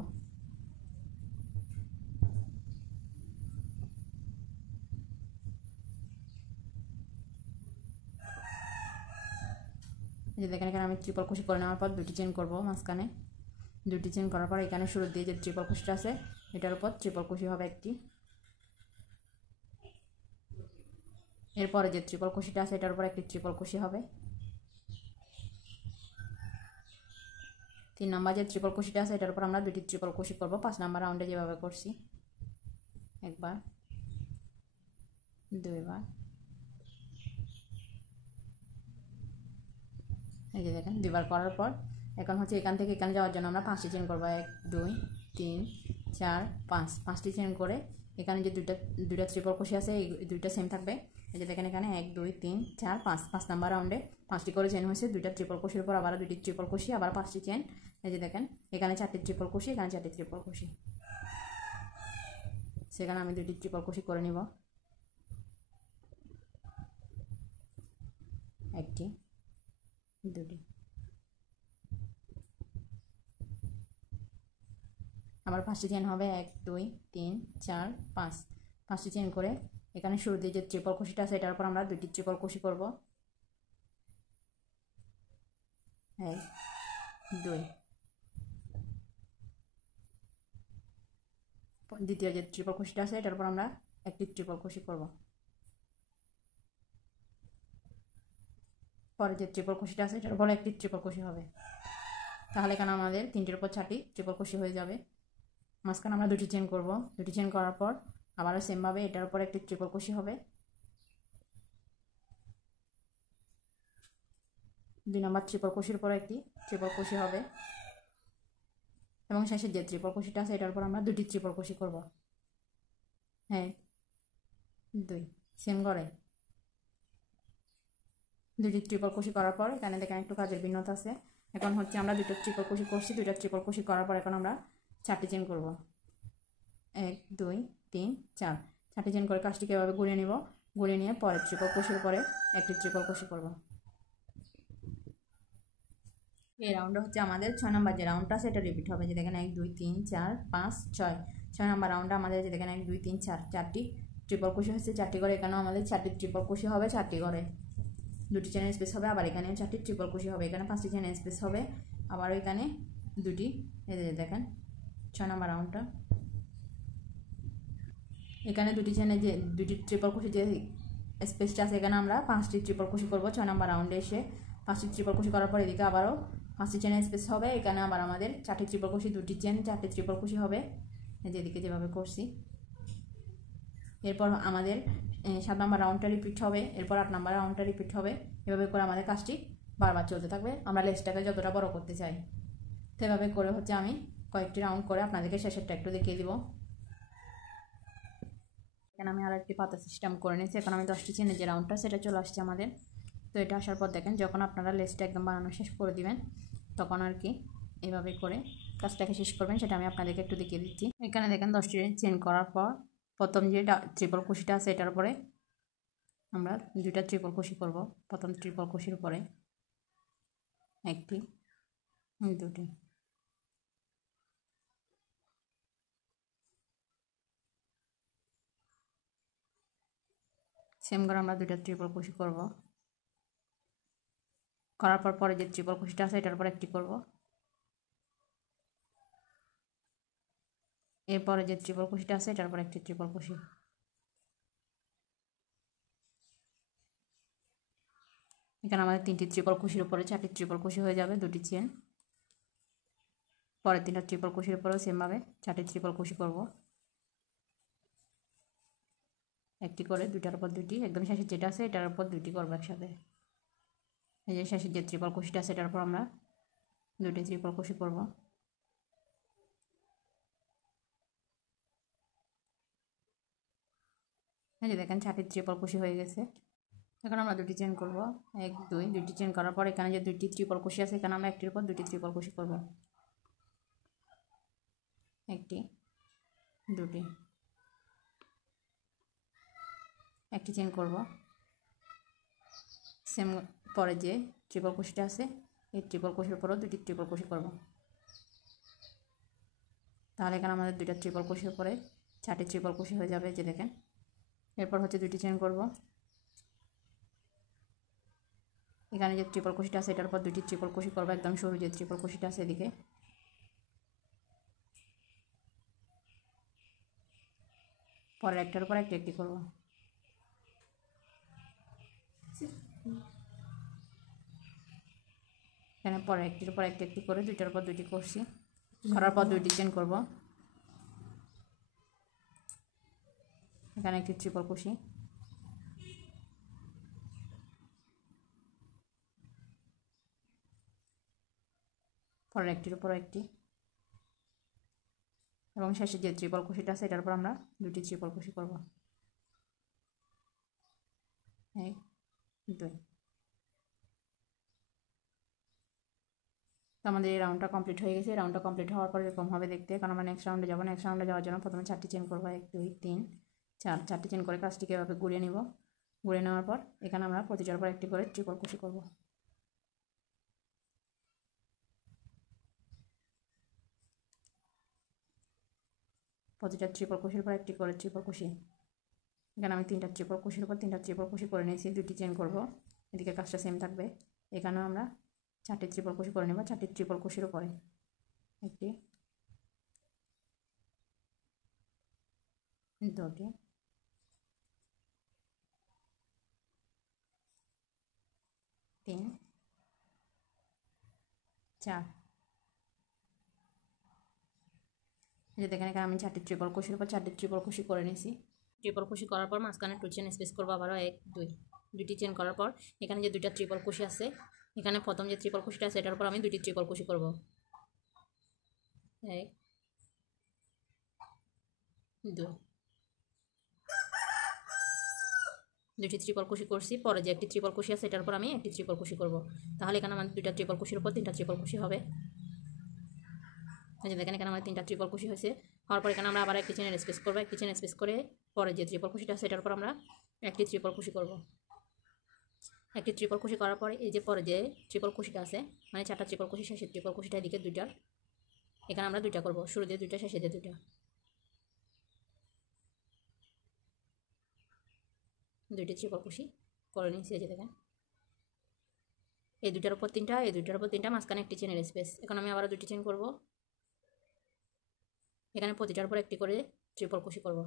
যে দেখেন এখানে আমি ট্রিপল কুশি করে নেওয়ার পর 2টি চেন করব মাঝখানে। 2টি চেন করার পর এখানে শুরু দিয়ে যে ট্রিপল কুশিটা আছে এটার উপর ট্রিপল কুশি হবে একটি। এরপরে যে ট্রিপল কুশিটা আছে এটার উপর একটি ট্রিপল কুশি হবে। 3 নাম্বার যে ট্রিপল কুশিটা আছে এটার উপর আমরা 2টি ট্রিপল কুশি করব 5 নাম্বার রাউন্ডে যেভাবে করছি। একবার, দুইবার, এই যে দেখেন দুইবার করার পর এখন হচ্ছে এখান থেকে এখানে যাওয়ার জন্য আমরা 5টি চেন করব। 1 2 3 4 5 5টি চেন করে এখানে যে দুইটা ট্রিপল কুশি আছে এই দুইটা সেম থাকবে। এই যে দেখেন এখানে 1 2 3 4 5 5 নাম্বার রাউন্ডে 5টি করে চেন হয়েছে। 2টা ট্রিপল কুশির উপর আবার 2টি ট্রিপল কুশি, আবার 5টি চেন। এই যে দেখেন এখানে 4টি ট্রিপল কুশি, এখানে 4টি ট্রিপল কুশি। সেখানে আমি 2টি ট্রিপল কুশি করে নিব। একটি, দুটি, আবার 5টি চেন হবে। 1 2 3 4 5 5টি চেন করে এখানে শুরুতে যে ট্রিপল কুশিটা আছে এটার উপর আমরা 2টি ট্রিপল কুশি করব। 1 2। দ্বিতীয় যে ট্রিপল কুশিটা আছে এটার উপর আমরা একটি ট্রিপল কুশি করব। পরে যে ট্রিপল কুশিটা আছে এটার উপর একটি ট্রিপল কুশি হবে। তাহলে এখানে আমাদের 3টির উপর 4টি ট্রিপল কুশি হয়ে যাবে। মাঝখানে আমরা 2টি চেন করব। 2টি চেন করার পর আবারও সেমভাবে এটার উপর একটি ট্রিপল কুশি হবে। 2 নাম্বার ট্রিপল কুশির উপর একটি ট্রিপল কুশি হবে এবং শেষের যে ট্রিপল কুশিটা আছে এটার উপর আমরা 2টি ট্রিপল কুশি করব। 1 2 সেম করে 2টি ট্রিপল কুশি করার পর এখানে দেখেন একটু কাজের ভিন্নতা আছে। এখন হচ্ছে আমরা 2টা ট্রিপল কুশি করছি। 2টা ট্রিপল কুশি করার পর এখন আমরা 4টি চেন করব। 1 2 3 4 4টি চেন করে কাজটিকে এভাবে ঘুরিয়ে নিব। ঘুরিয়ে নিয়ে পরে ট্রিপল কুশির পরে একটি ট্রিপল কুশি করব। এই রাউন্ডটা হচ্ছে আমাদের 6 নাম্বার যে রাউন্ডটা আছে এটা রিপিট হবে। যে দেখেন 1 2 3 4 5 6 6 নাম্বার রাউন্ডে আমাদের যে দেখেন 1 2 3 4 4টি ট্রিপল কুশি হচ্ছে। 4টি করে এখানেও আমাদের 4টি ট্রিপল কুশি হবে। 4টি করে 2টি চেনের স্পেস হবে। আবার এখানে 4টি ট্রিপল কুশি হবে। এখানে 5টি চেনের স্পেস হবে। আবার এখানে 2টি, এই যে দেখেন 6 নাম্বার রাউন্ডটা এখানে 2টি চেনে যে 2টি ট্রিপল কুশি যে স্পেসটা আছে এখানে আমরা 5টি ট্রিপল কুশি করব। 6 নাম্বার রাউন্ডে এসে 5টি ট্রিপল কুশি করার পর এদিকে আবারও 5টি চেন স্পেস হবে। এখানে আবার আমাদের 4টি ট্রিপল ক্রোশি, 2টি চেন, 4টি ট্রিপল ক্রোশি হবে, যেদিকে যেভাবে করছি। এরপর আমাদের 7 নম্বর রাউন্ডটা রিপিট হবে, এরপর 8 নম্বর রাউন্ডটা রিপিট হবে। এভাবে করে আমাদের কাজটি বারবার চলতে থাকবে, আমরা লেসটাকে যতটা বড় করতে চাই। তো এভাবে করে হচ্ছে আমি কয়েকটি রাউন্ড করে আপনাদেরকে শেষেরটা একটু দেখিয়ে দিব। এখানে আমি আর একটি পাতা সিস্টেম করে নিয়েছি। এখন আমি 10টি চেনের যে রাউন্ডটা সেটা চলে আসছে আমাদের। তো এটা আসার পর দেখেন, যখন আপনারা লেসটা একদম বানানো শেষ করে দিবেন তখন আর কি এভাবে করে কাজটাকে শেষ করবেন, সেটা আমি আপনাদেরকে একটু দেখিয়ে দিচ্ছি। এখানে দেখেন 10টি চেন করার পর প্রথম যে ট্রিপল ক্রোশিটা আছে এটার উপরে আমরা 2টা ট্রিপল ক্রোশি করব। প্রথম ট্রিপল ক্রোশির উপরে একটি, 2টি, সেম করে আমরা 2টা ট্রিপল ক্রোশি করব। করার পর পরে যে ট্রিপল ক্রোশিটা আছে এটার উপর একটি করব। এরপরে যে ট্রিপল ক্রোশিটা আছে এটার উপর একটি ট্রিপল ক্রোশি। এখানে আমাদের 3টি ট্রিপল ক্রোশির উপরে 4টি ট্রিপল ক্রোশি হয়ে যাবে, 2টি চেন। পরের 3টা ট্রিপল ক্রোশির উপরেও সেমভাবে 4টি ট্রিপল ক্রোশি করব, একটি করে 2টার উপর 2টি। একদম শেষের যেটা আছে এটার উপর 2টি করবো একসাথে। এই যে শেষের যে ট্রিপল ক্রোশিটা আছে এটার উপর আমরা 2টি ট্রিপল ক্রোশি করব। এই যে দেখেন 4টি ট্রিপল ক্রোশি হয়ে গেছে। এখন আমরা 2টি চেন করব, 1 2, 2টি চেন করার পর এখানে যে 2টি ট্রিপল ক্রোশি আছে এখানে আমরা একটির উপর 2টি ট্রিপল ক্রোশি করব, একটি, 2টি, একটি চেন করব। সেম পরে যে ট্রিপল ক্রোশিটা আছে এই ট্রিপল ক্রোশির উপরও 2টি ট্রিপল ক্রোশি করব। তাহলে এখানে আমাদের 2টা ট্রিপল ক্রোশির উপরে 4টি ট্রিপল ক্রোশি হয়ে যাবে, যে দেখেন। এরপর হচ্ছে 2টি চেন করব। এখানে যে ট্রিপল ক্রোশিটা আছে এটার উপর 2টি ট্রিপল ক্রোশি করব, একদম সরু যে ট্রিপল ক্রোশিটা আছে এদিকে। পরের একটার উপর একটি একটি করব। এখানে পরে একটির উপর একটি একটি করে 2টার উপর 2টি করছি। করার পর 2টি চেন করব। এখানে একটি ট্রিপল ক্রোশি, পরের একটির উপর একটি, এবং শেষে যে ট্রিপল ক্রোশিটা আছে এটার উপর আমরা 2টি ট্রিপল ক্রোশি করব, 1 2। তো আমাদের এই রাউন্ডটা কমপ্লিট হয়ে গেছে। রাউন্ডটা কমপ্লিট হওয়ার পর এরকম হবে দেখতে। কারণ আমরা নেক্সট রাউন্ডে যাবো। নেক্সট রাউন্ডে যাওয়ার জন্য প্রথমে 4টি চেন করবো, 1 2 3 4, 4টি চেন করে কাজটিকে এভাবে ঘুরিয়ে নিব। ঘুরিয়ে নেওয়ার পর এখানে আমরা প্রতিটার পর একটি করে ট্রিপল ক্রোশি করব, প্রতিটা ট্রিপল ক্রোশির পর একটি করে ট্রিপল ক্রোশি। এখানে আমি 3টা ট্রিপল ক্রোশির উপর 3টা ট্রিপল ক্রোশি করে নিয়েছি, 2টি চেন করব। এদিকে কাজটা সেম থাকবে। এখানেও আমরা 4টি ট্রিপল ক্রোশি করে নেব, 4টি ট্রিপল ক্রোশির উপরে একটি, 2টি, 3 4। এই যে দেখেন, এখানে আমি 4টি ট্রিপল ক্রোশির উপর 4টি ট্রিপল ক্রোশি করে নিয়েছি। ট্রিপল ক্রোশি করার পর মাঝখানে 2 চেন স্পেস করবো, আবারও 1 2, 2টি চেন করার পর এখানে যে 2টা ট্রিপল ক্রোশি আছে এখানে প্রথম যে ট্রিপল ক্রোশিটা আছে এটার উপর আমি 2টি ট্রিপল ক্রোশি করব, 1 2, 2টি ট্রিপল ক্রোশি করছি। পরে যে একটি ট্রিপল ক্রোশি আছে এটার উপর আমি একটি ট্রিপল ক্রোশি করব। তাহলে এখানে আমাদের 2টা ট্রিপল ক্রোশির উপর 3টা ট্রিপল ক্রোশি হবে। এই যে দেখেন, এখানে আমাদের 3টা ট্রিপল ক্রোশি হয়েছে। হওয়ার পর এখানে আমরা আবার একটি চেনের স্পেস করবো, একটি চেন স্পেস করে পরে যে ট্রিপল ক্রোশিটা আছে এটার উপর আমরা একটি ট্রিপল ক্রোশি করব। একটি ট্রিপল ক্রোশি করার পরে এই যে পরে যে ট্রিপল ক্রোশিটা আছে, মানে 4টা ট্রিপল ক্রোশি, শেষের ট্রিপল ক্রোশিটা এদিকে 2টা, এখানে আমরা 2টা করব, শুরু দিয়ে 2টা, শেষে দিয়ে 2টা, 2টি ট্রিপল ক্রোশি করে নিয়েছি। এই যে দেখেন, এই 2টার উপর 3টা, এই 2টার উপর 3টা, মাঝখানে একটি চেনের স্পেস। এখন আমি আবারও 2টি চেন করব। এখানে প্রতিটার উপর একটি করে ট্রিপল ক্রোশি করব।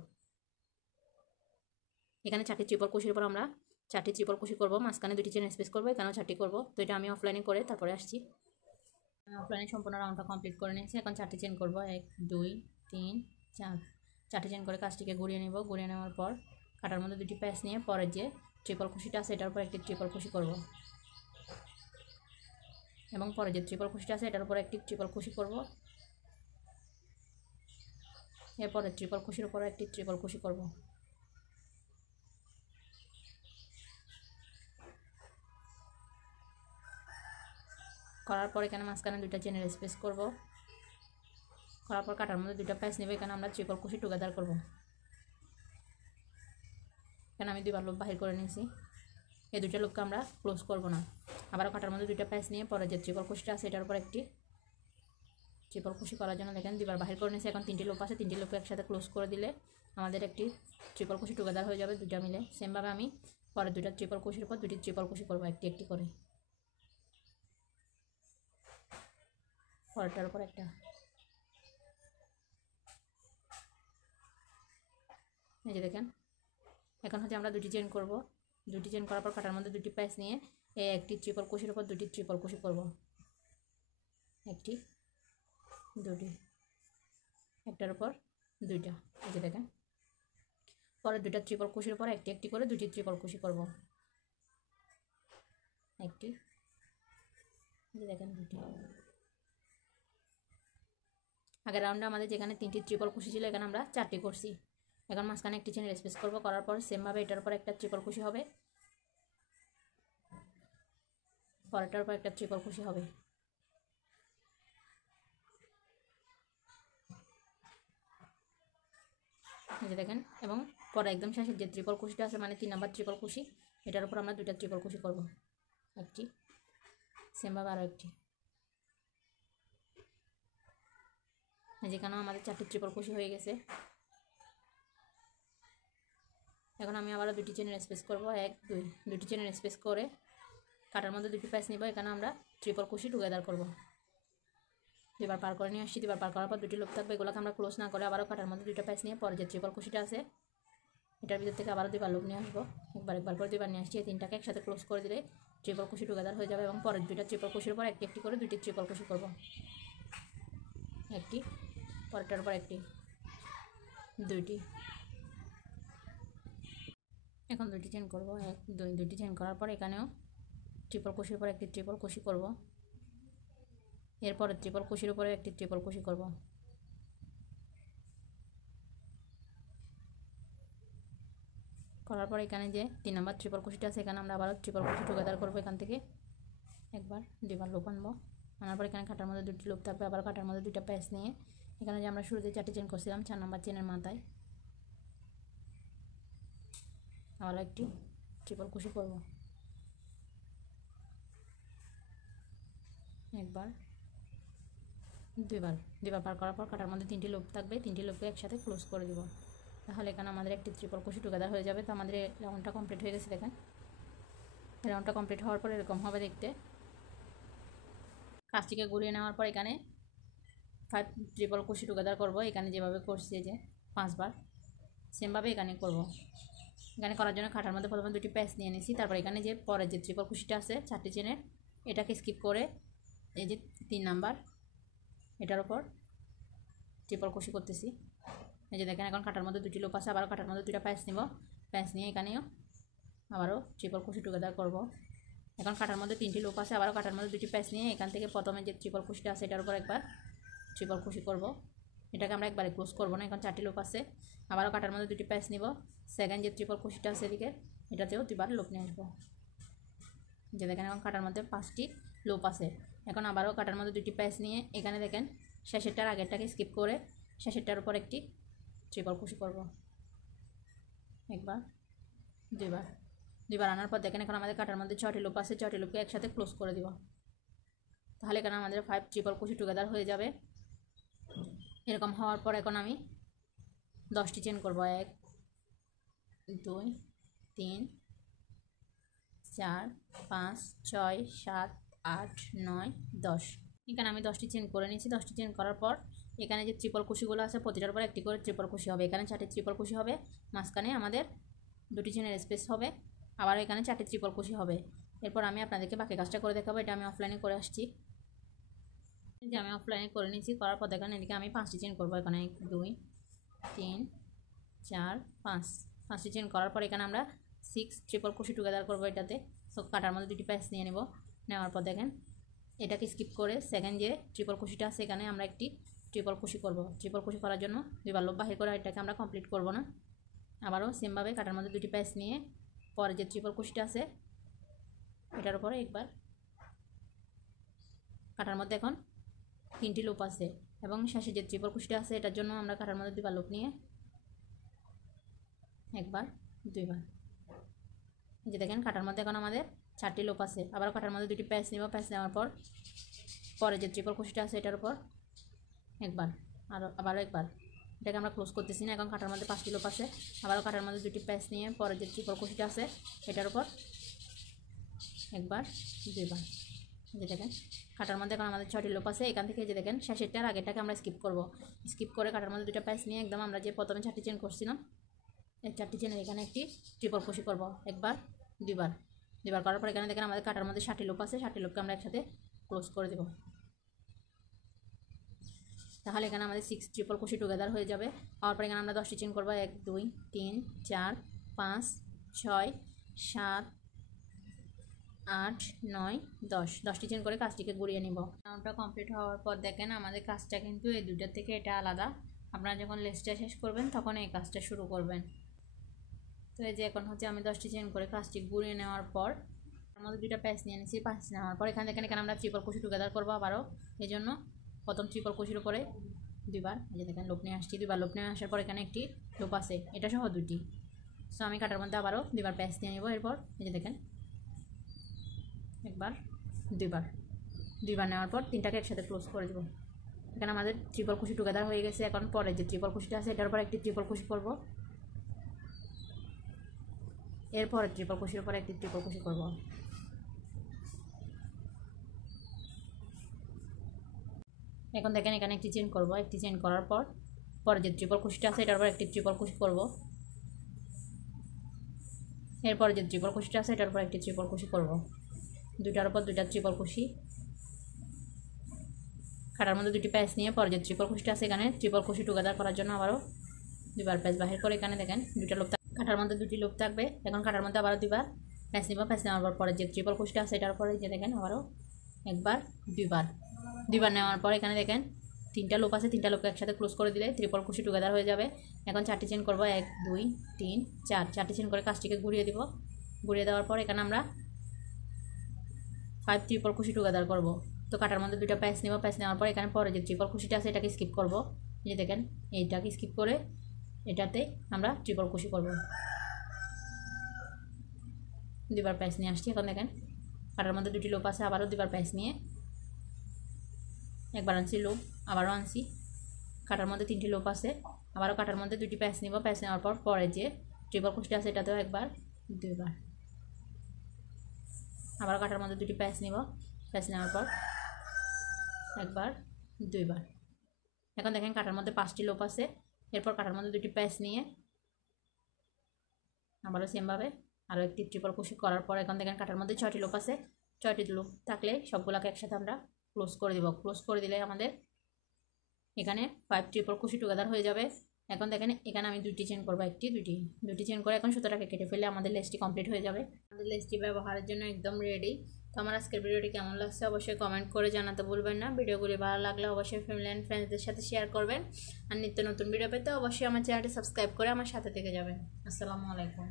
এখানে 4টি ট্রিপল ক্রোশির উপর আমরা 4টি ট্রিপল ক্রোশি করব, মাঝখানে 2টি চেন স্পেস করব, এখানেও 4টি করব। তো এটা আমি অফলাইনে করে তারপরে আসছি। আমি অফলাইনে সম্পূর্ণ রাউন্ডটা কমপ্লিট করে নিয়েছি। এখন 4টি চেন করব, 1 2 3 4। 4টি চেন করে কাজটিকে ঘুরিয়ে নেব। ঘুরিয়ে নেওয়ার পর কাটার মধ্যে 2টি প্যাচ নিয়ে পরের যে ট্রিপল কুশিটা আছে এটার উপর একটি ট্রিপল কুশি করব, এবং পরে যে ট্রিপল কুশিটা আছে এটার উপর একটি ট্রিপল কুশি করব। এরপরে ট্রিপল কুশির উপর একটি ট্রিপল কুশি করব। করার পর এখানে মাঝখানে 2টা চেনের স্পেস করব। করার পর কাটার মধ্যে 2টা প্যাচ নেব। এখানে আমরা ট্রিপল কুশি টুগেদার করব। এখানে আমি 2বার লুপ বাহির করে নিয়েছি। এই 2টা লুপকে আমরা ক্লোজ করব না। আবারও কাটার মধ্যে 2টা প্যাচ নিয়ে পরে যে ট্রিপল কুশিটা আছে এটার উপর একটি ট্রিপল কুশি করার জন্য দেখেন 2বার বাহির করে নিয়েছি। এখন 3টি লুপ আছে, 3টি লুপকে একসাথে ক্লোজ করে দিলে আমাদের একটি ট্রিপল কুশি টুগেদার হয়ে যাবে 2টা মিলে। সেমভাবে আমি পরে 2টা ট্রিপল কুশির উপর 2টি ট্রিপল কুশি করব, একটি একটি করে, পরেরটার উপর একটা। এই যে দেখেন, এখন হচ্ছে আমরা 2টি চেন করব। 2টি চেন করার পর কাটার মধ্যে 2টি প্যাচ নিয়ে এই একটি ট্রিপল কুশির উপর 2টি ট্রিপল কুশি করব, একটি 2টি, একটার উপর 2টা। এই যে দেখেন, পরে 2টা ট্রিপল কুশির উপর একটি একটি করে 2টি ট্রিপল কুশি করব, একটি, এই যে দেখেন 2টি। আগের রাউন্ডে আমাদের যেখানে 3টি ট্রিপল কুশি ছিল এখানে আমরা 4টি করছি। এখন মাঝখানে একটি চেনের স্পেস করব। করার পর সেমভাবে এটার উপর একটা ট্রিপল কুশি হবে, পরেরটার উপর একটা ট্রিপল কুশি হবে। এই যে দেখেন, এবং পরে একদম শেষের যে ট্রিপল কুশিটা আছে মানে 3 নাম্বার ট্রিপল কুশি, এটার উপর আমরা 2টা ট্রিপল কুশি করব, একটি, সেমভাবে আরও একটি। যেখানেও আমাদের 4টি ট্রিপল কুশি হয়ে গেছে। এখন আমি আবারও 2টি চেনের স্পেস করব, 1 2। 2টি চেনের স্পেস করে কাটার মধ্যে 2টি প্যাচ নিব। এখানে আমরা ট্রিপল কুশি টুগেদার করব। 2বার পার করে নিয়ে আসছি। 2বার পার করার পর 2টি লুপ থাকবে, এগুলোকে আমরা ক্লোজ না করে আবারও কাটার মধ্যে 2টা প্যাচ নিয়ে পরে যে ট্রিপল কুশিটা আছে এটার ভিতর থেকে আবারও 2বার লুপ নিয়ে আসবো। একবার করে 2বার নিয়ে আসছি। এই 3টাকে একসাথে ক্লোজ করে দিলে ট্রিপল কুশি টুগেদার হয়ে যাবে, এবং পরের 2টা ট্রিপল কুশির উপর একটি একটি করে 2টি ট্রিপল কুশি করব, একটি, পরেরটার উপর একটি, 2টি। এখন 2টি চেন করব, 1 2। 2টি চেন করার পর এখানেও ট্রিপল কুশির উপর একটি ট্রিপল কুশি করব, এরপরে ট্রিপল কুশির উপরে একটি ট্রিপল কুশি করব, করার পর এখানে যে 3 নাম্বার ট্রিপল কুশিটা আছে এখানে আমরা আবারও ট্রিপল কুশি টুগেদার করব। এখান থেকে একবার 2বার লুপ আনবো। আনার পর এখানে কাটার মধ্যে 2টি লুপ থাকবে, আবার কাটার মধ্যে 2টা প্যাচ নিয়ে এখানে যে আমরা শুরুতে 4টি চেন করছিলাম 4 নাম্বার চেনের মাথায় আবার একটি ট্রিপল কুশি করব, একবার 2বার। 2বার পার করার পর কাটার মধ্যে 3টি লুপ থাকবে, 3টি লুপকে একসাথে ক্লোজ করে দিব। তাহলে এখানে আমাদের একটি ট্রিপল কুশি টুগেদার হয়ে যাবে। তো আমাদের রাউন্ডটা কমপ্লিট হয়ে গেছে। দেখেন, রাউন্ডটা কমপ্লিট হওয়ার পর এরকম হবে দেখতে। কাজটিকে ঘুরিয়ে নেওয়ার পর এখানে 5 ট্রিপল কুশি টুগেদার করব। এখানে যেভাবে করছি যে 5বার, সেমভাবে এখানে করব। এখানে করার জন্য কাটার মধ্যে প্রথমে 2টি প্যাচ নিয়ে নিয়েছি। তারপর এখানে যে পরের যে ট্রিপল কুশিটা আছে 4টি চেনের, এটাকে স্কিপ করে এই যে 3 নাম্বার এটার উপর ট্রিপল কুশি করতেছি। এই যে দেখেন, এখন কাটার মধ্যে 2টি লুপ আছে, আবারও কাটার মধ্যে 2টা প্যাচ নিব। প্যাচ নিয়ে এখানেও আবারও ট্রিপল কুশি টুগেদার করব। এখন কাটার মধ্যে 3টি লুপ আছে, আবারও কাটার মধ্যে 2টি প্যাচ নিয়ে এখান থেকে প্রথমে যে ট্রিপল কুশিটা আছে এটার উপর একবার ট্রিপল কুশি করব। এটাকে আমরা একবারে ক্লোজ করব না, এখন 4টি লুপ আছে, আবারও কাটার মধ্যে 2টি প্যাচ নিব। সেকেন্ড যে ট্রিপল কুশিটা আছে এদিকে এটাতেও 2বার লুপ নিয়ে আসবো। যে দেখেন, এখন কাটার মধ্যে 5টি লুপ আছে। এখন আবারও কাটার মধ্যে 2টি প্যাচ নিয়ে এখানে দেখেন শেষেরটার আগেরটাকে স্কিপ করে শেষেরটার উপর একটি ট্রিপল কুশি করব, একবার 2বার। 2বার আনার পর দেখেন এখন আমাদের কাটার মধ্যে 6টি লুপ আছে, 6টি লুপকে একসাথে ক্লোজ করে দিব। তাহলে এখানে আমাদের 5 ট্রিপল কুশি টুগেদার হয়ে যাবে। এরকম হওয়ার পর এখন আমি 10টি চেন করব, 1 2 3 4 5 6 7 8 9 10। এখানে আমি 10টি চেন করে নিয়েছি। 10টি চেন করার পর এখানে যে ট্রিপল কুশিগুলো আছে প্রতিটার উপর একটি করে ট্রিপল কুশি হবে। এখানে 4টি ট্রিপল কুশি হবে, মাঝখানে আমাদের 2টি চেনের স্পেস হবে, আবার এখানে 4টি ট্রিপল কুশি হবে। এরপর আমি আপনাদেরকে বাকি কাজটা করে দেখাবো। এটা আমি অফলাইনে করে আসছি। যে আমি অফলাইনে করে নিয়েছি, করার পর দেখেন এদিকে আমি 5টি চেন করবো। এখানে 1 2 3 4 5, 5টি চেন করার পর এখানে আমরা 6 ট্রিপল ক্রোশে টুগেদার করবো এটাতে। সো কাটার মধ্যে 2টি প্যাচ নিয়ে নেব। নেওয়ার পর দেখেন এটাকে স্কিপ করে সেকেন্ড যে ট্রিপল ক্রোশিটা আছে এখানে আমরা একটি ট্রিপল ক্রোশি করব। ট্রিপল ক্রোশি করার জন্য দুইবার লোপ বাহির করে এটাকে আমরা কমপ্লিট করব না। আবারও সেমভাবে কাটার মধ্যে 2টি প্যাচ নিয়ে পরে যে ট্রিপল ক্রোশিটা আছে এটার উপরে একবার, কাটার মধ্যে এখন 3টি লুপ আছে এবং শেষে যে ট্রিপল ক্রোশিটা আছে এটার জন্য আমরা কাটার মধ্যে দুইবার লুপ নিয়ে একবার দুইবার, এই যে দেখেন কাটার মধ্যে এখন আমাদের 4টি লুপ আছে। আবার কাটার মধ্যে 2টি প্যাচ নিব। প্যাচ নেওয়ার পর পরে যে ট্রিপল ক্রোশিটা আছে এটার উপর একবার, আবারও একবার, এটাকে আমরা ক্লোজ করতেছি না। এখন কাটার মধ্যে 5টি লুপ আছে। আবারও কাটার মধ্যে 2টি প্যাচ নিয়ে পরে যে ট্রিপল ক্রোশিটা আছে এটার উপর একবার দুইবার, যে দেখেন কাটার মধ্যে এখন আমাদের 6টি লুপ আছে। এখান থেকে যে দেখেন শেষেরটার আগেরটাকে আমরা স্কিপ করব। স্কিপ করে কাটার মধ্যে 2টা প্যাচ নিয়ে একদম আমরা যে প্রথমে 4টি চেন করছিলাম এই 4টি চেনের এখানে একটি ট্রিপল ক্রোশি করব একবার দুইবার। দুইবার করার পর এখানে দেখেন আমাদের কাটার মধ্যে 60টি লুপ আছে। 60টি লুপকে আমরা একসাথে ক্লোজ করে দেব। তাহলে এখানে আমাদের 6 ট্রিপল ক্রোশি টুগেদার হয়ে যাবে। হওয়ার পর এখানে আমরা 10টি চেন করব। 1 2 3 4 5 6 7 8 9 10, 10টি চেন করে কাজটিকে ঘুরিয়ে নিব। রাউন্ডটা কমপ্লিট হওয়ার পর দেখেন আমাদের কাজটা কিন্তু এই দুইটার থেকে এটা আলাদা। আপনারা যখন লেসটা শেষ করবেন তখন এই কাজটা শুরু করবেন। তো এই যে এখন হচ্ছে আমি 10টি চেন করে কাজটি ঘুরিয়ে নেওয়ার পর আমাদের 2টা প্যাচ নিয়ে নিয়েছি। প্যাচ নেওয়ার পর এখানে দেখেন আমরা ট্রিপল ক্রোশি টুগেদার করবো আবারও। এই জন্য প্রথম ট্রিপল ক্রোশির উপরে দুইবার, এই যে দেখেন লোপ নিয়ে আসছি। দুইবার লোপ নিয়ে আসার পর এখানে একটি লোপ আছে, এটা সহ 2টি। সো আমি কাটার মধ্যে আবারও দুইবার প্যাচ নিয়ে নেব। এরপর এই যে দেখেন একবার দুইবার, দুইবার নেওয়ার পর 3টাকে একসাথে ক্লোজ করে দেবো। এখানে আমাদের ট্রিপল ক্রোশি টুগেদার হয়ে গেছে। এখন পরে যে ট্রিপল ক্রোশিটা আছে এটার উপর একটি ট্রিপল ক্রোশি করব। এরপর ট্রিপল ক্রোশির উপর একটি ট্রিপল ক্রোশি করব। এখন দেখেন এখানে একটি চেন করব। একটি চেন করার পর পরে যে ট্রিপল ক্রোশিটা আছে এটার উপর একটি ট্রিপল ক্রোশি করব। এরপর যে ট্রিপল ক্রোশিটা আছে এটার উপর একটি ট্রিপল ক্রোশি করব। দুইটার উপর 2টা ট্রিপল ক্রোশি, কাটার মধ্যে 2টি প্যাচ নিয়ে পরে যে ট্রিপল ক্রোশিটা আছে এখানে ট্রিপল ক্রোশি টুগেদার করার জন্য আবারও দুইবার প্যাচ বাহির করে এখানে দেখেন 2টা লুপ, কাটার মধ্যে 2টি লুপ থাকবে। এখন কাটার মধ্যে আবারও দুইবার প্যাচ নিব। প্যাচ নেওয়ার পর পরে যে ট্রিপল ক্রোশিটা আছে এটার উপরে যে দেখেন আবারও একবার দুইবার, দুইবার নেওয়ার পর এখানে দেখেন 3টা লুপ আছে। 3টা লুপকে একসাথে ক্লোজ করে দিলে ট্রিপল ক্রোশি টুগেদার হয়ে যাবে। এখন 4টি চেন করব। 1 2 3 4, 4টি চেন করে কাজটিকে ঘুরিয়ে দিব। ঘুরিয়ে দেওয়ার পর এখানে আমরা 5 ট্রিপল ক্রোশি টুগেদার করব। তো কাটার মধ্যে 2টা প্যাচ নেব। প্যাচ নেওয়ার পর এখানে পরে যে ট্রিপল ক্রোশিটা আছে এটাকে স্কিপ করব। এই যে দেখেন এইটাকে স্কিপ করে এটাতে আমরা ট্রিপল ক্রোশি করব। দুইবার প্যাচ নিয়ে আসছি। এখন দেখেন কাটার মধ্যে 2টি লুপ আছে। আবারও দুইবার প্যাচ নিয়ে একবার আনছি লুপ, আবারও আনছি। কাটার মধ্যে 3টি লুপ আছে। আবারও কাটার মধ্যে 2টি প্যাচ নিব। প্যাচ নেওয়ার পর পরে যে ট্রিপল ক্রোশিটা আছে এটাতেও একবার দুইবার, আবারও কাটার মধ্যে 2টি প্যাচ নিব। প্যাচ নেওয়ার পর একবার দুইবার। এখন দেখেন কাটার মধ্যে 5টি লুপ আছে। এরপর কাটার মধ্যে 2টি প্যাচ নিয়ে আবারও সেমভাবে আরও একটি ট্রিপল ক্রোশি করার পর এখন দেখেন কাটার মধ্যে 6টি লুপ আছে। 6টি লুপ থাকলে সবগুলোকে একসাথে আমরা ক্লোজ করে দিব। ক্লোজ করে দিলে আমাদের এখানে 5 ট্রিপল ক্রোশি টুগেদার হয়ে যাবে। এখন দেখেন এখানে আমি 2টি চেন করবো। দুটি চেন করে এখন সুতোটাকে কেটে ফেলে আমাদের লেসটি কমপ্লিট হয়ে যাবে। আমাদের লেসটি ব্যবহারের জন্য একদম রেডি। তো আমার আজকের ভিডিওটি কেমন লাগছে অবশ্যই কমেন্ট করে জানাতে ভুলবেন না। ভিডিওগুলি ভালো লাগলে অবশ্যই ফ্যামিলি অ্যান্ড ফ্রেন্ডসদের সাথে শেয়ার করবেন। আর নিত্য নতুন ভিডিও পেতে অবশ্যই আমার চ্যানেলটি সাবস্ক্রাইব করে আমার সাথে থেকে যাবেন। আসসালামু আলাইকুম।